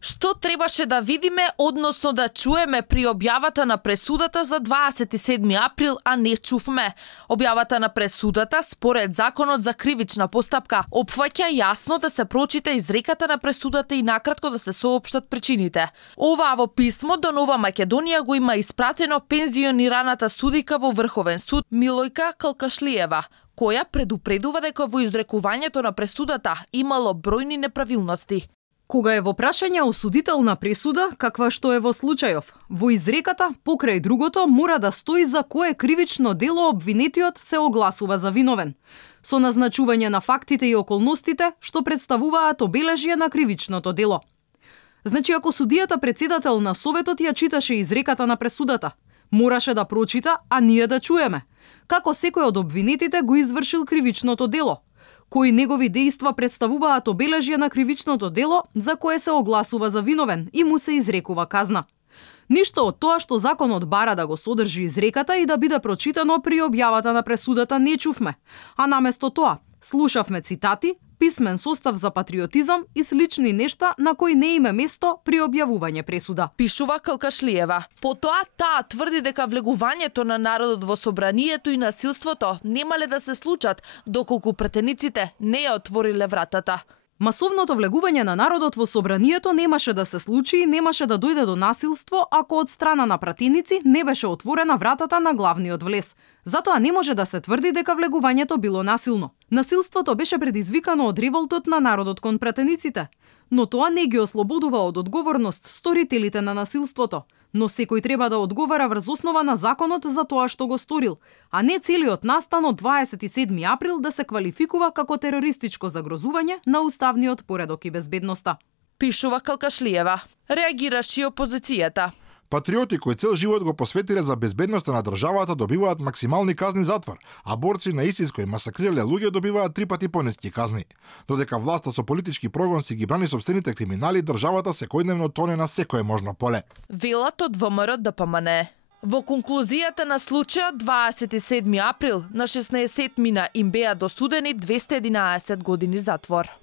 Што требаше да видиме, односно да чуеме при објавата на пресудата за 27 април, а не чувме? Објавата на пресудата, според Законот за кривична постапка, опфаќа јасно да се прочита изреката на пресудата и накратко да се соопштат причините. Оваа во писмо до Нова Македонија го има испратено пензионираната судика во Врховен суд Милојка Калкашлиева, која предупредува дека во изрекувањето на пресудата имало бројни неправилности. Кога е во прашање осудителна пресуда, каква што е во случајов, во изреката, покрај другото, мора да стои за кое кривично дело обвинетиот се огласува за виновен, со назначување на фактите и околностите што представуваат обележје на кривичното дело. Значи, ако судијата председател на Советот ја читаше изреката на пресудата, мораше да прочита, а ние да чуеме, како секој од обвинетите го извршил кривичното дело, кои негови дејства представуваат обележје на кривичното дело за кое се огласува за виновен и му се изрекува казна. Ништо од тоа што законот бара да го содржи изреката и да биде прочитано при објавата на пресудата не чувме, а наместо тоа слушавме цитати, писмен состав за патриотизам и слични нешта на кои не има место при објавување пресуда. Пишува Калкашлиева. Потоа таа тврди дека влегувањето на народот во собранието и насилството немале да се случат доколку претениците не ја отвориле вратата. Масовното влегување на народот во собранието немаше да се случи и немаше да дојде до насилство ако од страна на пратеници не беше отворена вратата на главниот влез. Затоа не може да се тврди дека влегувањето било насилно. Насилството беше предизвикано од револтот на народот кон пратениците, но тоа не ги ослободува од одговорност сторителите на насилството, но секој треба да одговара врз основа на законот за тоа што го сторил, а не целиот настан од 27 април да се квалификува како терористичко загрозување на уставниот поредок и безбедноста. Пишува Калкашлиева. Реагираше и опозицијата. Патриоти кои цел живот го посветиле за безбедноста на државата добиваат максимални казни затвор, а борци на ИСИС кои масакрирале луѓе добиваат 3 пати понески казни. Додека власта со политички прогон си ги брани сопствените криминали, државата секојдневно тоне на секое можно поле. Велат од ВМРО ДПМНЕ. Во конклузијата на случајот 27 април на 16 мина им беа досудени 211 години затвор.